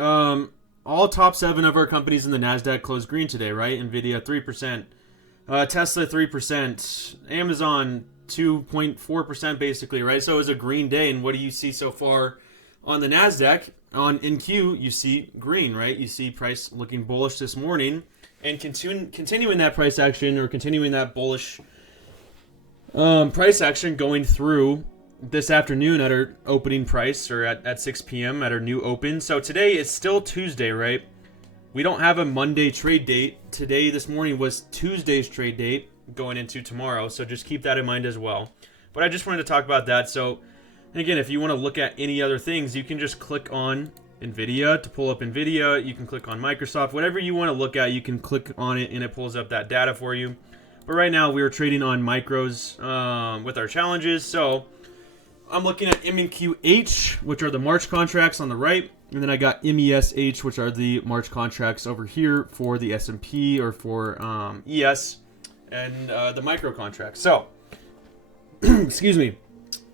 All top 7 of our companies in the NASDAQ closed green today, right? NVIDIA 3%, Tesla 3%, Amazon 2.4% basically, right? So it was a green day. And what do you see so far on the NASDAQ? On NQ, you see green, right? You see price looking bullish this morning and continuing that price action or continuing that bullish price action going through this afternoon at our opening price or at 6 p.m. at our new open. So today is still Tuesday, right? We don't have a Monday trade date. Today, this morning, was Tuesday's trade date going into tomorrow. So just keep that in mind as well. But I just wanted to talk about that. So again, if you want to look at any other things, you can just click on NVIDIA to pull up NVIDIA. You can click on Microsoft. Whatever you want to look at, you can click on it and it pulls up that data for you. But right now, we are trading on micros with our challenges. So I'm looking at MNQH, which are the March contracts on the right. And then I got MESH, which are the March contracts over here for the S&P or for ES and the micro contracts. So, excuse me.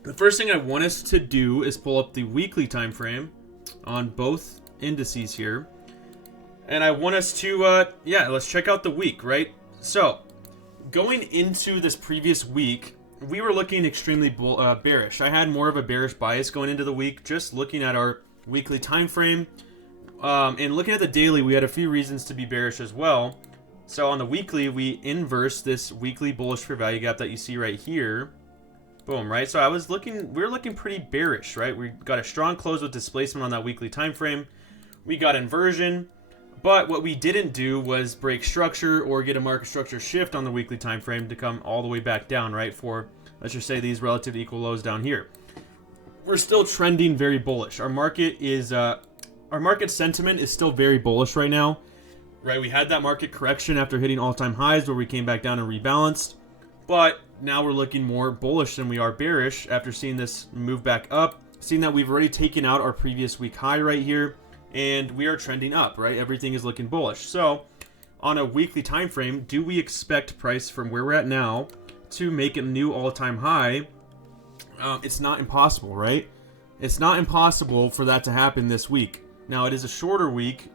The first thing I want us to do is pull up the weekly time frame on both indices here. And I want us to, let's check out the week, right? So, going into this previous week, we were looking extremely bearish. I had more of a bearish bias going into the week, just looking at our weekly time frame. And looking at the daily, we had a few reasons to be bearish as well. So on the weekly, we inverse this weekly bullish fair value gap that you see right here. Boom, right? So we were looking pretty bearish, right? We got a strong close with displacement on that weekly time frame. We got inversion. But what we didn't do was break structure or get a market structure shift on the weekly time frame to come all the way back down, right? For, let's just say, these relative to equal lows down here. We're still trending very bullish. Our market sentiment is still very bullish right now, right? We had that market correction after hitting all-time highs where we came back down and rebalanced, but now we're looking more bullish than we are bearish after seeing this move back up, seeing that we've already taken out our previous week high right here, and we are trending up, right? Everything is looking bullish. So on a weekly time frame, do we expect price from where we're at now to make a new all-time high? It's not impossible, right? It's not impossible for that to happen this week. Now, it is a shorter week,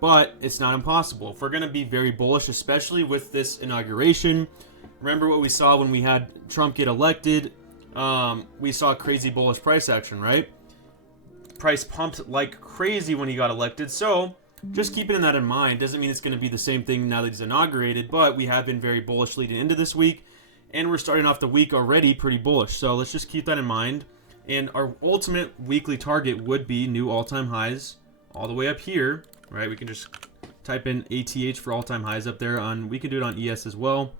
but it's not impossible. If we're going to be very bullish, especially with this inauguration, remember what we saw when we had Trump get elected? We saw crazy bullish price action, right? Price pumped like crazy when he got elected. So just keeping that in mind doesn't mean it's going to be the same thing now that he's inaugurated, but we have been very bullish leading into this week. And we're starting off the week already pretty bullish. So let's just keep that in mind. And our ultimate weekly target would be new all-time highs all the way up here, right? We can just type in ATH for all-time highs up there. We can do it on ES as well,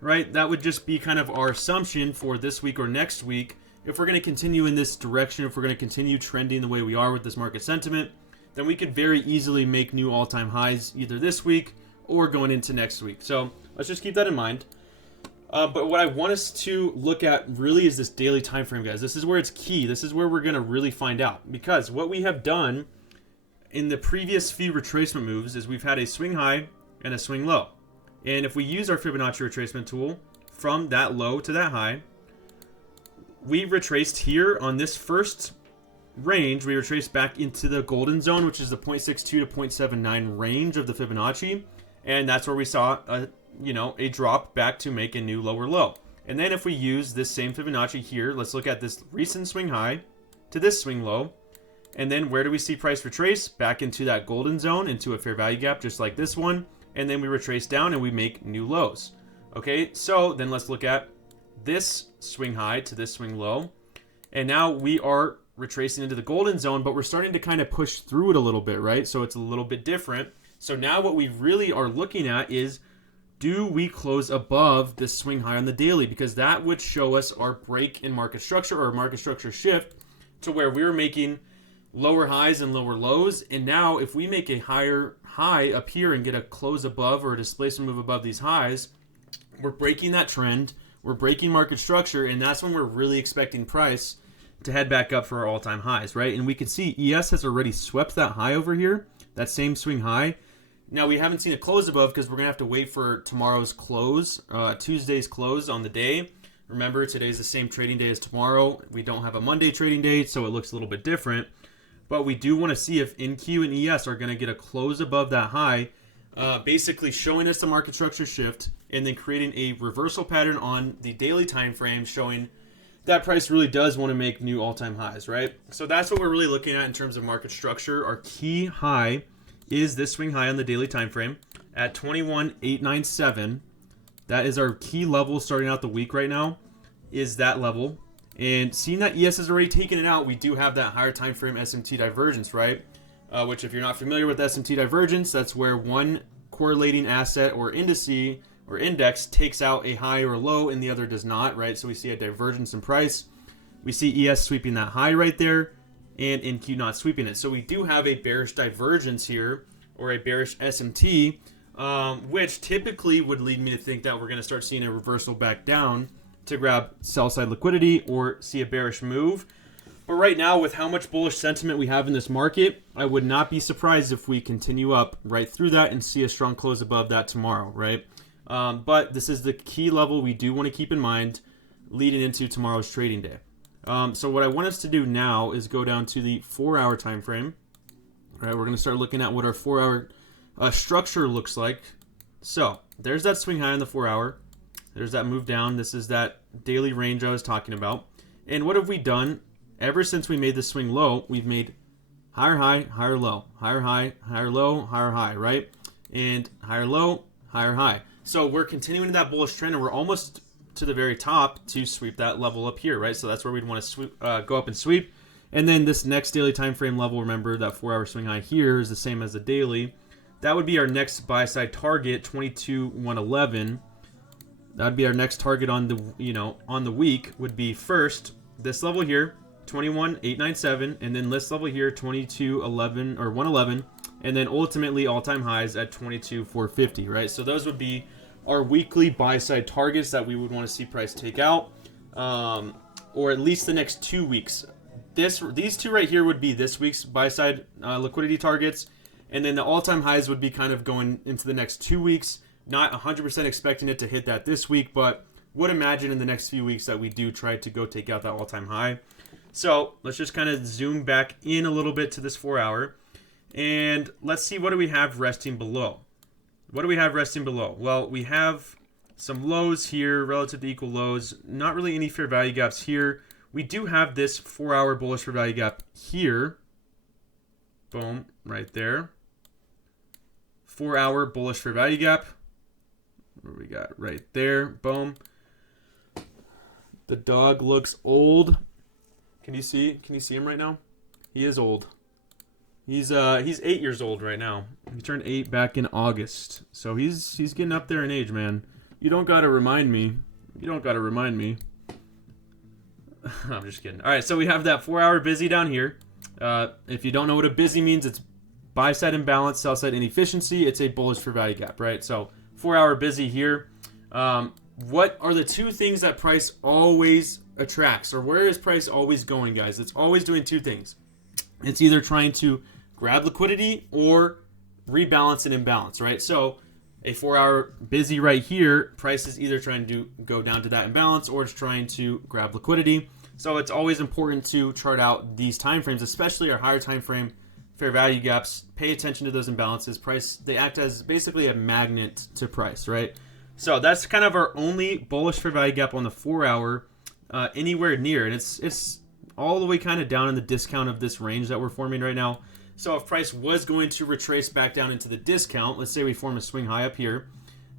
right? That would just be kind of our assumption for this week or next week. If we're going to continue in this direction, if we're going to continue trending the way we are with this market sentiment, then we could very easily make new all-time highs either this week or going into next week. So let's just keep that in mind. But what I want us to look at really is this daily time frame, guys. This is where it's key. This is where we're going to really find out. Because what we have done in the previous few retracement moves is we've had a swing high and a swing low. And if we use our Fibonacci retracement tool from that low to that high, we retraced here on this first range. We retraced back into the golden zone, which is the 0.62 to 0.79 range of the Fibonacci. And that's where we saw a drop back to make a new lower low. And then if we use this same Fibonacci here, let's look at this recent swing high to this swing low. And then where do we see price retrace? Back into that golden zone, into a fair value gap, just like this one. And then we retrace down and we make new lows. Okay, so then let's look at this swing high to this swing low. And now we are retracing into the golden zone, but we're starting to kind of push through it a little bit, right? So it's a little bit different. So now what we really are looking at is, do we close above this swing high on the daily? Because that would show us our break in market structure or market structure shift to where we're making lower highs and lower lows. And now if we make a higher high up here and get a close above or a displacement move above these highs, we're breaking that trend. We're breaking market structure. And that's when we're really expecting price to head back up for our all-time highs, right? And we can see ES has already swept that high over here, that same swing high. Now, we haven't seen a close above because we're going to have to wait for tomorrow's close, Tuesday's close on the day. Remember, today's the same trading day as tomorrow. We don't have a Monday trading day, so it looks a little bit different. but we do want to see if NQ and ES are going to get a close above that high, basically showing us the market structure shift and then creating a reversal pattern on the daily time frame showing that price really does want to make new all-time highs, right? So that's what we're really looking at in terms of market structure. Our key high is this swing high on the daily time frame at 21,897. That is our key level starting out the week right now, is that level. And seeing that ES has already taken it out, we do have that higher time frame SMT divergence, right? Which, if you're not familiar with SMT divergence, that's where one correlating asset or indice or index takes out a high or a low and the other does not, right? So we see a divergence in price. We see ES sweeping that high right there and NQ not sweeping it. So we do have a bearish divergence here, or a bearish SMT, which typically would lead me to think that we're going to start seeing a reversal back down to grab sell side liquidity or see a bearish move. But right now, with how much bullish sentiment we have in this market, I would not be surprised if we continue up right through that and see a strong close above that tomorrow, right? But this is the key level we do want to keep in mind leading into tomorrow's trading day. So what I want us to do now is go down to the 4-hour time frame. All right, we're going to start looking at what our 4-hour structure looks like. So there's that swing high on the 4-hour. There's that move down. This is that daily range I was talking about. And what have we done? Ever since we made the swing low, we've made higher high, higher low, higher high, higher low, higher high, right? And higher low, higher high. So we're continuing that bullish trend, and we're almost to the very top to sweep that level up here, right? So that's where we'd want to sweep, go up and sweep. And then this next daily time frame level, remember that 4-hour swing high here is the same as the daily. That would be our next buy side target, 22,111. That would be our next target on the on the week. Would be first this level here, 21,897, and then this level here, 22,11 or 111, and then ultimately all-time highs at 22,450, right? So those would be our weekly buy-side targets that we would want to see price take out, or at least the next 2 weeks. These two right here would be this week's buy-side liquidity targets, and then the all-time highs would be kind of going into the next 2 weeks. Not 100% expecting it to hit that this week, but would imagine in the next few weeks that we do try to go take out that all-time high. So let's just kind of zoom back in a little bit to this 4-hour, and let's see, what do we have resting below? What do we have resting below? Well, we have some lows here, relative to equal lows. Not really any fair value gaps here. We do have this 4-hour bullish fair value gap here. Boom, right there. 4-hour bullish fair value gap. What do we got right there? Boom. The dog looks old. Can you see him right now? He is old. He's 8 years old right now. He turned 8 back in August. So he's getting up there in age, man. You don't gotta remind me. I'm just kidding. All right, so we have that 4-hour busy down here. If you don't know what a busy means, it's buy side imbalance, sell side inefficiency. It's a bullish for value gap, right? So 4-hour busy here. What are the two things that price always attracts, or where is price always going, guys? It's always doing two things. It's either trying to grab liquidity or rebalance an imbalance, right? So a 4-hour busy right here, price is either trying to go down to that imbalance or it's trying to grab liquidity. So it's always important to chart out these time frames, especially our higher time frame fair value gaps. Pay attention to those imbalances. Price, they act as basically a magnet to price, right? So that's kind of our only bullish fair value gap on the 4-hour anywhere near, and it's all the way kind of down in the discount of this range that we're forming right now. So if price was going to retrace back down into the discount, let's say we form a swing high up here,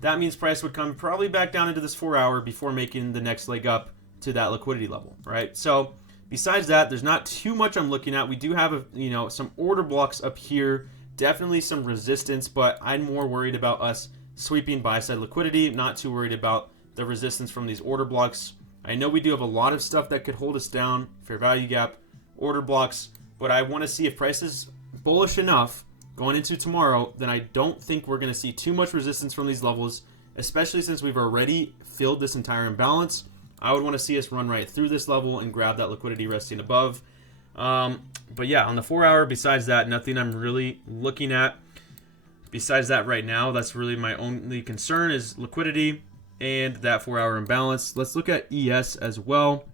that means price would come probably back down into this 4-hour before making the next leg up to that liquidity level, right? So besides that, there's not too much I'm looking at. We do have some order blocks up here, definitely some resistance, but I'm more worried about us sweeping buy side liquidity, not too worried about the resistance from these order blocks. I know we do have a lot of stuff that could hold us down, fair value gap, order blocks, but I want to see if price is bullish enough going into tomorrow, then I don't think we're going to see too much resistance from these levels, especially since we've already filled this entire imbalance. I would want to see us run right through this level and grab that liquidity resting above. But yeah, on the 4-hour, besides that, nothing I'm really looking at. Besides that right now, that's really my only concern is liquidity and that 4-hour imbalance. Let's look at ES as well.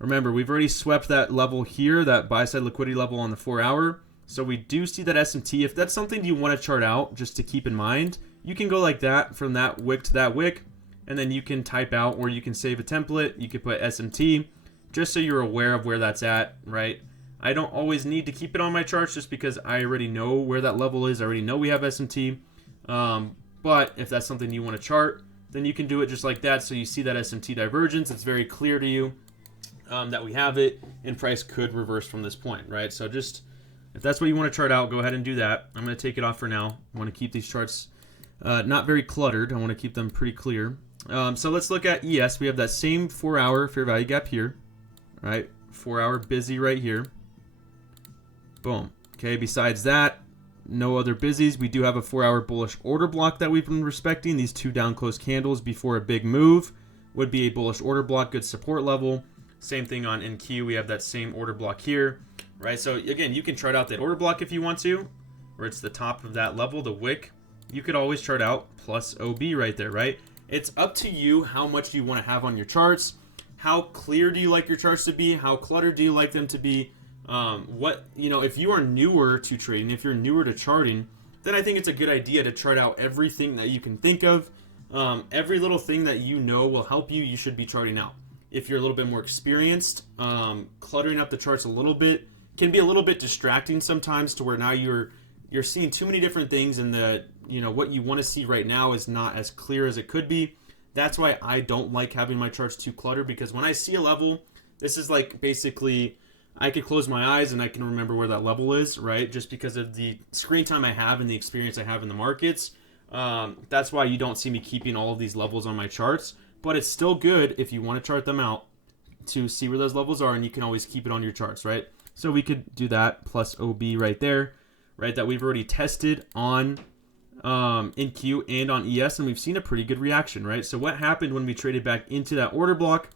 Remember, we've already swept that level here, that buy-side liquidity level on the 4-hour. So we do see that SMT. If that's something you want to chart out, just to keep in mind, you can go like that from that wick to that wick, and then you can type out, or you can save a template. You could put SMT, just so you're aware of where that's at, right? I don't always need to keep it on my charts just because I already know where that level is. I already know we have SMT. But if that's something you want to chart, then you can do it just like that. So you see that SMT divergence. It's very clear to you that we have it, and price could reverse from this point, right? So just, if that's what you want to chart out, go ahead and do that. I'm going to take it off for now. I want to keep these charts not very cluttered. I want to keep them pretty clear. So let's look at ES. We have that same 4-hour fair value gap here, right? 4-hour busy right here. Boom. Okay, besides that, no other busies. We do have a 4-hour bullish order block that we've been respecting. These 2 down close candles before a big move would be a bullish order block, good support level. Same thing on NQ. We have that same order block here, right? So again, you can chart out that order block if you want to, where it's the top of that level, the wick. You could always chart out plus OB right there, right? It's up to you how much you want to have on your charts. How clear do you like your charts to be? How cluttered do you like them to be? If you are newer to trading, if you're newer to charting, then I think it's a good idea to chart out everything that you can think of. Every little thing that you know will help you, you should be charting out. If you're a little bit more experienced, cluttering up the charts a little bit can be a little bit distracting sometimes, to where now you're seeing too many different things, and what you want to see right now is not as clear as it could be. That's why I don't like having my charts too cluttered, because when I see a level, this is like basically I could close my eyes and I can remember where that level is, right? Just because of the screen time I have and the experience I have in the markets. That's why you don't see me keeping all of these levels on my charts. But it's still good if you want to chart them out to see where those levels are, and you can always keep it on your charts, right? So we could do that plus OB right there, right? That we've already tested on NQ and on ES, and we've seen a pretty good reaction, right? So what happened when we traded back into that order block?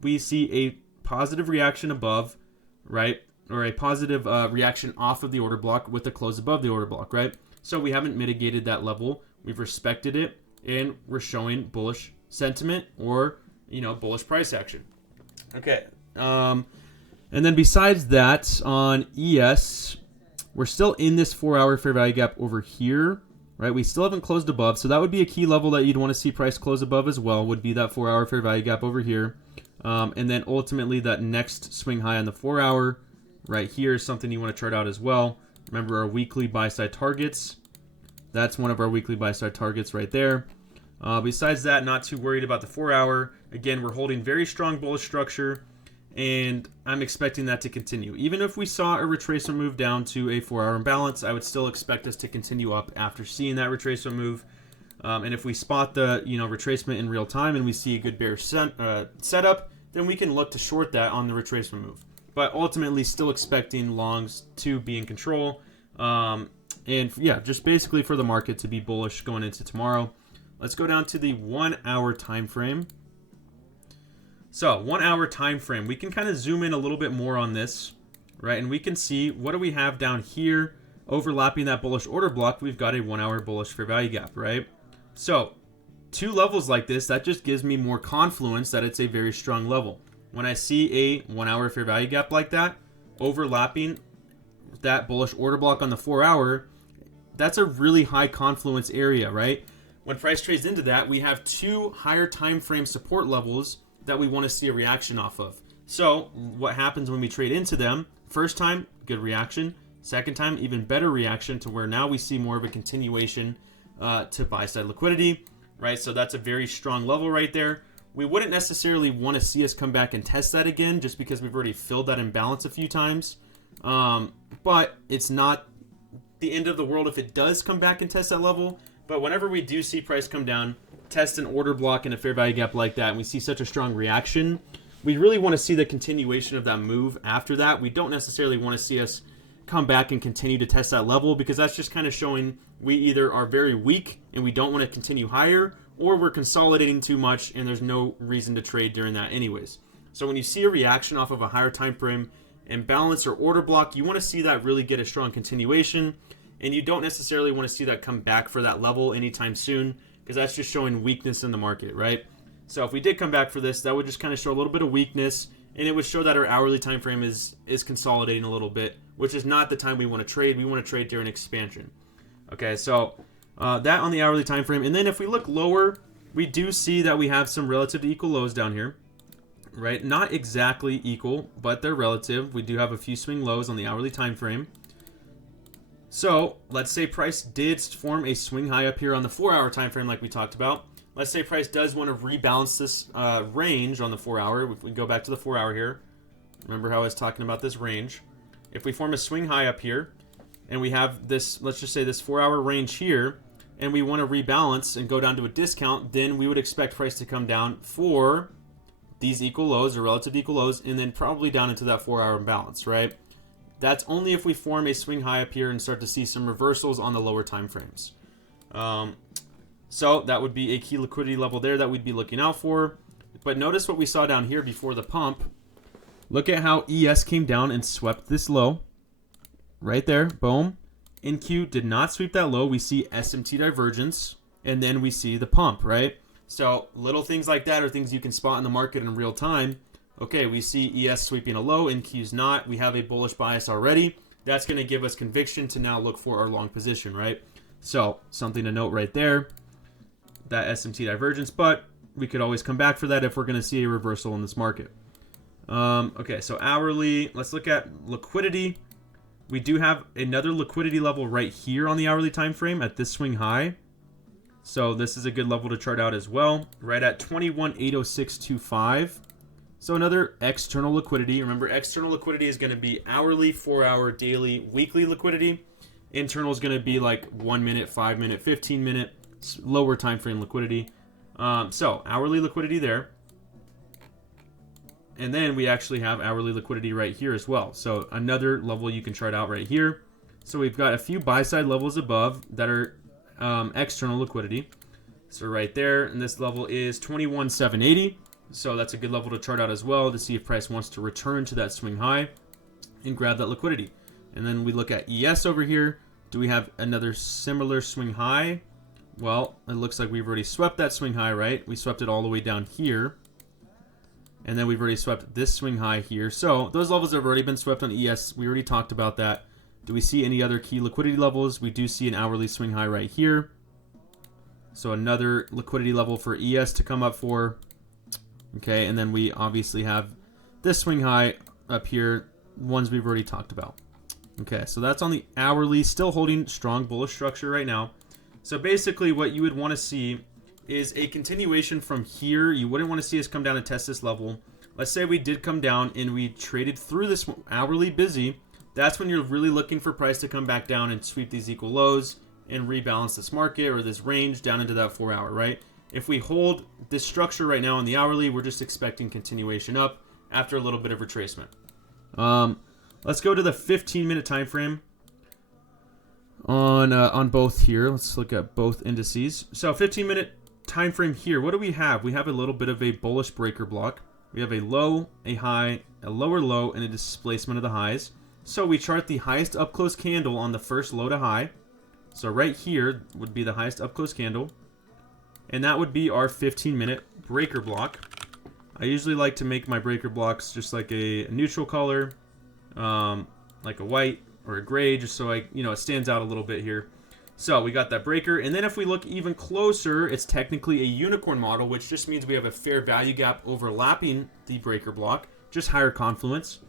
We see a positive reaction above, right? Or a positive reaction off of the order block with a close above the order block, right? So we haven't mitigated that level. We've respected it, and we're showing bullish sentiment, or bullish price action. Okay, and then besides that, on ES, we're still in this 4-hour fair value gap over here, right? We still haven't closed above, so that would be a key level that you'd want to see price close above as well, would be that 4-hour fair value gap over here. And then ultimately that next swing high on the 4-hour right here is something you want to chart out as well. Remember our weekly buy side targets. That's one of our weekly buy side targets right there. Besides that, not too worried about the 4-hour. Again, we're holding very strong bullish structure, and I'm expecting that to continue. Even if we saw a retracement move down to a 4-hour imbalance, I would still expect us to continue up after seeing that retracement move. And if we spot the retracement in real time and we see a good bearish setup, then we can look to short that on the retracement move. But ultimately, still expecting longs to be in control. And yeah, just basically for the market to be bullish going into tomorrow. Let's go down to the 1-hour time frame. So 1-hour time frame, we can kind of zoom in a little bit more on this, right? And we can see, what do we have down here overlapping that bullish order block? We've got a 1-hour bullish fair value gap, right? So 2 levels like this, that just gives me more confluence that it's a very strong level. When I see a 1-hour fair value gap like that overlapping that bullish order block on the 4-hour, that's a really high confluence area, right? When price trades into that, we have 2 higher time frame support levels that we want to see a reaction off of. So what happens when we trade into them? First time, good reaction. Second time, even better reaction, to where now we see more of a continuation to buy side liquidity, right? So that's a very strong level right there. We wouldn't necessarily want to see us come back and test that again, just because we've already filled that imbalance a few times. But it's not the end of the world if it does come back and test that level. But whenever we do see price come down, test an order block and a fair value gap like that, and we see such a strong reaction, we really want to see the continuation of that move after that. We don't necessarily want to see us come back and continue to test that level, because that's just kind of showing we either are very weak and we don't want to continue higher, or we're consolidating too much and there's no reason to trade during that anyways. So when you see a reaction off of a higher time frame imbalance or order block, you want to see that really get a strong continuation, and you don't necessarily want to see that come back for that level anytime soon, because that's just showing weakness in the market, right? So if we did come back for this, that would just kind of show a little bit of weakness, and it would show that our hourly time frame is consolidating a little bit, which is not the time we want to trade. We want to trade during expansion. Okay, so that on the hourly time frame. And then if we look lower, we do see that we have some relative equal lows down here, right? Not exactly equal, but they're relative. We do have a few swing lows on the hourly time frame. So let's say price did form a swing high up here on the 4-hour time frame like we talked about. Let's say price does want to rebalance this range on the 4-hour. If we go back to the 4-hour here, remember how I was talking about this range. If we form a swing high up here, and we have this, let's just say this 4-hour range here, and we want to rebalance and go down to a discount, then we would expect price to come down for these equal lows or relative equal lows, and then probably down into that 4-hour imbalance, right? That's only if we form a swing high up here and start to see some reversals on the lower time frames. So that would be a key liquidity level there that we'd be looking out for. But notice what we saw down here before the pump. Look at how ES came down and swept this low. Right there, boom. NQ did not sweep that low. We see SMT divergence, and then we see the pump, right? So little things like that are things you can spot in the market in real time. Okay, we see ES sweeping a low, NQ's not. We have a bullish bias already. That's going to give us conviction to now look for our long position, right? So something to note right there, that SMT divergence, but we could always come back for that if we're going to see a reversal in this market. Okay, so hourly, let's look at liquidity. We do have another liquidity level right here on the hourly time frame at this swing high. So this is a good level to chart out as well, right at 21,806.25. So another external liquidity. Remember, external liquidity is going to be hourly, 4-hour, daily, weekly liquidity. Internal is going to be like 1 minute, 5 minute, 15 minute, lower time frame liquidity. So hourly liquidity there. And then we actually have hourly liquidity right here as well. So another level you can chart out right here. So we've got a few buy side levels above that are external liquidity. So right there, and this level is 21,780. So that's a good level to chart out as well to see if price wants to return to that swing high and grab that liquidity. And then we look at ES over here. Do we have another similar swing high? Well, it looks like we've already swept that swing high, right? We swept it all the way down here. And then we've already swept this swing high here. So those levels have already been swept on ES. We already talked about that. Do we see any other key liquidity levels? We do see an hourly swing high right here. So another liquidity level for ES to come up for. Okay, and then we obviously have this swing high up here, ones we've already talked about. Okay, so that's on the hourly, still holding strong bullish structure right now. So basically what you would want to see is a continuation from here. You wouldn't want to see us come down and test this level. Let's say we did come down and we traded through this hourly busy. That's when you're really looking for price to come back down and sweep these equal lows and rebalance this market or this range down into that 4-hour, right? If we hold this structure right now on the hourly, we're just expecting continuation up after a little bit of retracement. Let's go to the 15-minute time frame on both here. Let's look at both indices. So 15-minute time frame here. What do we have? We have a little bit of a bullish breaker block. We have a low, a high, a lower low, and a displacement of the highs. So we chart the highest up close candle on the first low to high. So right here would be the highest up close candle. And that would be our 15-minute breaker block. I usually like to make my breaker blocks just like a neutral color, like a white or a gray, just so it stands out a little bit here. So we got that breaker. And then if we look even closer, it's technically a unicorn model, which just means we have a fair value gap overlapping the breaker block, just higher confluence.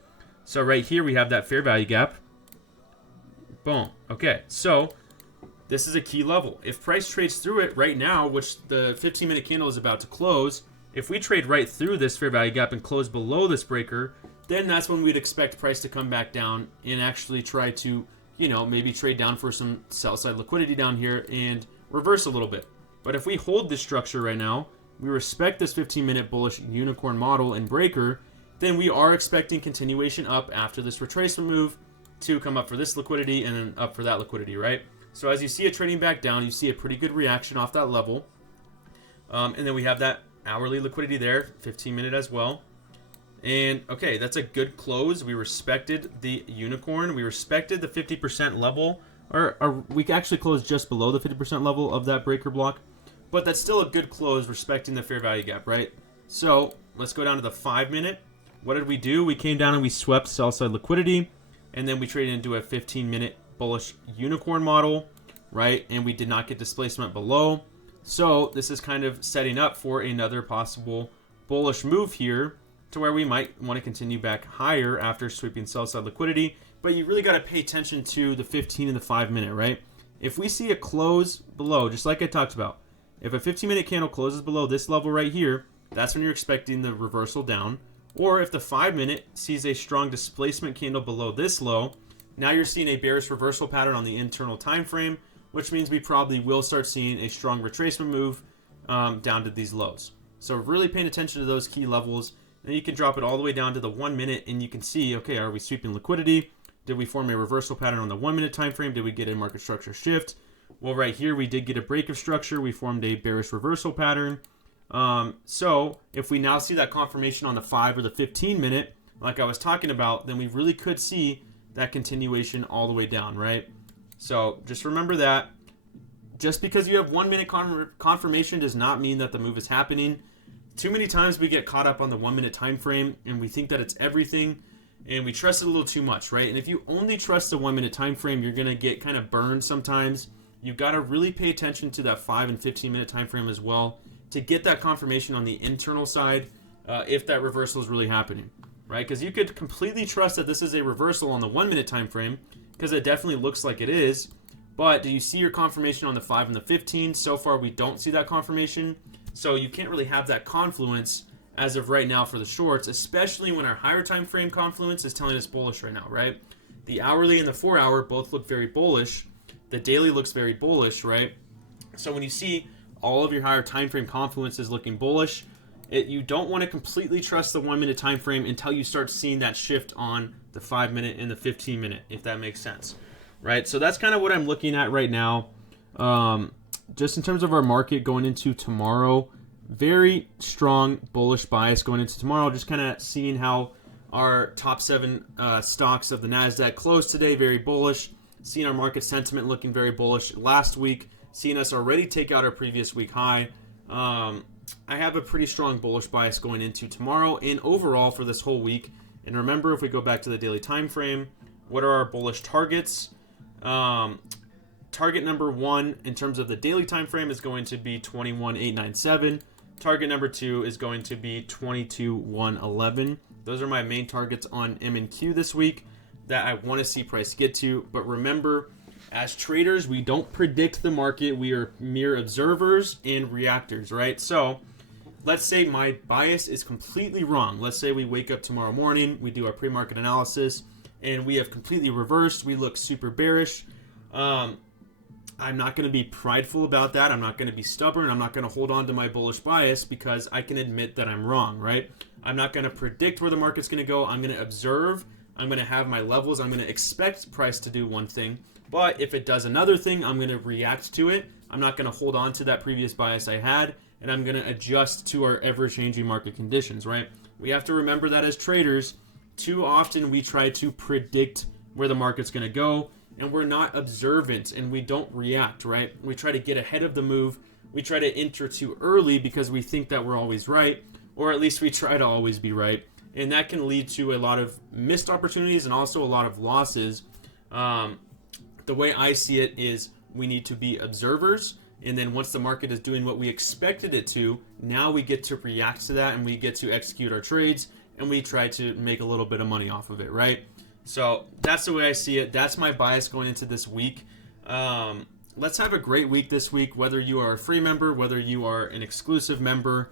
So right here we have that fair value gap. Boom. Okay, so this is a key level. If price trades through it right now, which the 15-minute candle is about to close, if we trade right through this fair value gap and close below this breaker, then that's when we'd expect price to come back down and actually try to, maybe trade down for some sell side liquidity down here and reverse a little bit. But if we hold this structure right now, we respect this 15-minute bullish unicorn model and breaker, then we are expecting continuation up after this retracement move to come up for this liquidity and then up for that liquidity, right? So as you see it trading back down, you see a pretty good reaction off that level. And then we have that hourly liquidity there, 15-minute as well. And okay, that's a good close. We respected the unicorn. We respected the 50% level. Or we actually closed just below the 50% level of that breaker block. But that's still a good close respecting the fair value gap, right? So let's go down to the 5-minute. what did we do? We came down and we swept sell side liquidity, and then we traded into a 15-minute bullish unicorn model, right? And we did not get displacement below. So this is kind of setting up for another possible bullish move here to where we might want to continue back higher after sweeping sell side liquidity. But you really got to pay attention to the 15 and the 5 minute, right? If we see a close below, just like I talked about, if a 15-minute candle closes below this level right here, that's when you're expecting the reversal down. Or if the 5-minute sees a strong displacement candle below this low, now you're seeing a bearish reversal pattern on the internal time frame, which means we probably will start seeing a strong retracement move down to these lows. So really paying attention to those key levels. Then you can drop it all the way down to the 1 minute, and you can see, okay, are we sweeping liquidity? Did we form a reversal pattern on the 1 minute time frame? Did we get a market structure shift? Well, right here we did get a break of structure. We formed a bearish reversal pattern. So if we now see that confirmation on the 5 or the 15 minute, like I was talking about, then we really could see that continuation all the way down, right? So just remember that. Just because you have 1 minute confirmation does not mean that the move is happening. Too many times we get caught up on the 1 minute time frame and we think that it's everything, and we trust it a little too much, right? And if you only trust the 1 minute time frame, you're going to get kind of burned sometimes. You've got to really pay attention to that 5 and 15 minute time frame as well to get that confirmation on the internal side if that reversal is really happening, right? Because you could completely trust that this is a reversal on the 1 minute time frame because it definitely looks like it is. But do you see your confirmation on the 5 and the 15? So far, we don't see that confirmation. So you can't really have that confluence as of right now for the shorts, especially when our higher time frame confluence is telling us bullish right now, right? The hourly and the 4 hour both look very bullish. The daily looks very bullish, right? So when you see all of your higher time frame confluences looking bullish, you don't want to completely trust the 1 minute time frame until you start seeing that shift on the 5 minute and the 15 minute, if that makes sense, right? So that's kind of what I'm looking at right now. Just in terms of our market going into tomorrow, very strong bullish bias going into tomorrow. Just kind of seeing how our top 7 stocks of the NASDAQ closed today, very bullish. Seeing our market sentiment looking very bullish last week, seeing us already take out our previous week high. I have a pretty strong bullish bias going into tomorrow and overall for this whole week. And remember, if we go back to the daily time frame, what are our bullish targets? Target number 1 in terms of the daily time frame is going to be 21,897. Target number 2 is going to be 22,111. Those are my main targets on M&Q this week that I want to see price get to. But remember, as traders, we don't predict the market. We are mere observers and reactors, right? So let's say my bias is completely wrong. Let's say we wake up tomorrow morning, we do our pre-market analysis, and we have completely reversed. We look super bearish. I'm not going to be prideful about that. I'm not going to be stubborn. I'm not going to hold on to my bullish bias because I can admit that I'm wrong, right? I'm not going to predict where the market's going to go. I'm going to observe. I'm going to have my levels. I'm going to expect price to do one thing. But if it does another thing, I'm going to react to it. I'm not going to hold on to that previous bias I had, and I'm going to adjust to our ever-changing market conditions, right? We have to remember that as traders, too often we try to predict where the market's going to go, and we're not observant, and we don't react, right? We try to get ahead of the move. We try to enter too early because we think that we're always right, or at least we try to always be right. And that can lead to a lot of missed opportunities and also a lot of losses. The way I see it is we need to be observers, and then once the market is doing what we expected it to, now we get to react to that and we get to execute our trades, and we try to make a little bit of money off of it, right? So that's the way I see it. That's my bias going into this week. Let's have a great week this week, whether you are a free member, whether you are an exclusive member.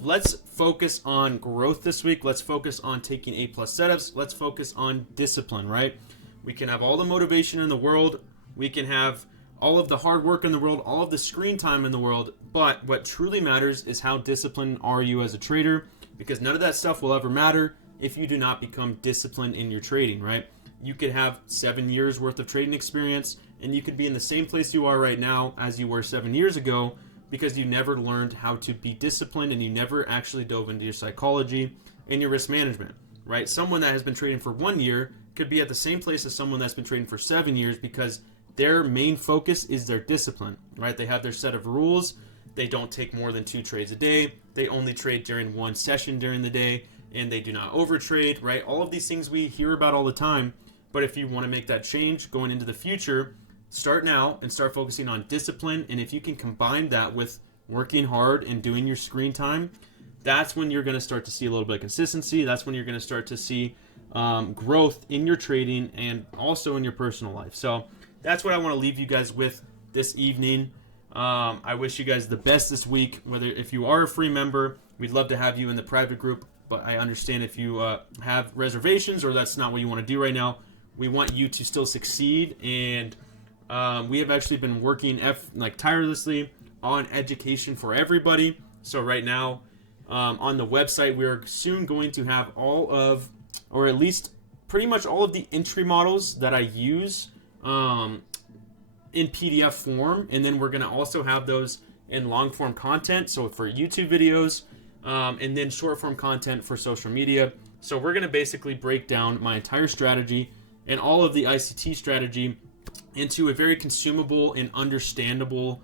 Let's focus on growth this week. Let's focus on taking A+ setups. Let's focus on discipline, right? We can have all the motivation in the world. We can have all of the hard work in the world, all of the screen time in the world. But what truly matters is how disciplined are you as a trader, because none of that stuff will ever matter if you do not become disciplined in your trading, right? You could have 7 years worth of trading experience, and you could be in the same place you are right now as you were 7 years ago, because you never learned how to be disciplined and you never actually dove into your psychology and your risk management, right? Someone that has been trading for 1 year could be at the same place as someone that's been trading for 7 years because their main focus is their discipline, right? They have their set of rules. They don't take more than 2 trades a day. They only trade during one session during the day. and they do not overtrade, right? All of these things we hear about all the time. But if you want to make that change going into the future, start now and start focusing on discipline. And if you can combine that with working hard and doing your screen time, that's when you're going to start to see a little bit of consistency. That's when you're going to start to see growth in your trading and also in your personal life. So that's what I want to leave you guys with this evening. I wish you guys the best this week. Whether if you are a free member, we'd love to have you in the private group. But I understand if you have reservations or that's not what you want to do right now. We want you to still succeed, and we have actually been working tirelessly on education for everybody. So right now, on the website, we're soon going to have all of, or at least pretty much all of the entry models that I use in PDF form, and then we're going to also have those in long form content, so for YouTube videos, and then short form content for social media. So we're going to basically break down my entire strategy and all of the ICT strategy into a very consumable and understandable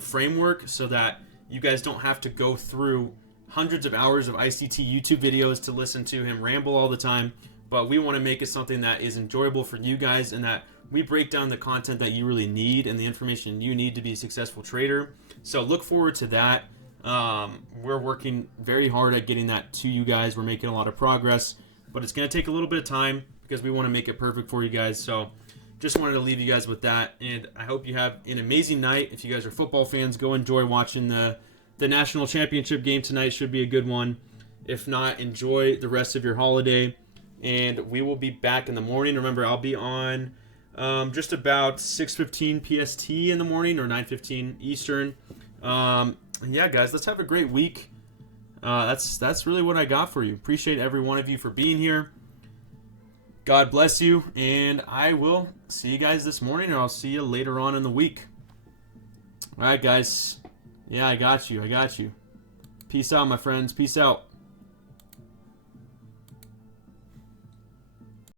framework, so that you guys don't have to go through hundreds of hours of ICT YouTube videos to listen to him ramble all the time. But we want to make it something that is enjoyable for you guys, and that we break down the content that you really need and the information you need to be a successful trader. So look forward to that. We're working very hard at getting that to you guys. We're making a lot of progress, but it's going to take a little bit of time because we want to make it perfect for you guys. So just wanted to leave you guys with that, and I hope you have an amazing night. If you guys are football fans, go enjoy watching the national championship game tonight. Should be a good one. If not, enjoy the rest of your holiday, and we will be back in the morning. Remember, I'll be on just about 6:15 PST in the morning, or 9:15 Eastern. And yeah, guys, let's have a great week. That's really what I got for you. Appreciate every one of you for being here. God bless you, and I will see you guys this morning, or I'll see you later on in the week. All right, guys. Yeah, I got you. Peace out, my friends. Peace out.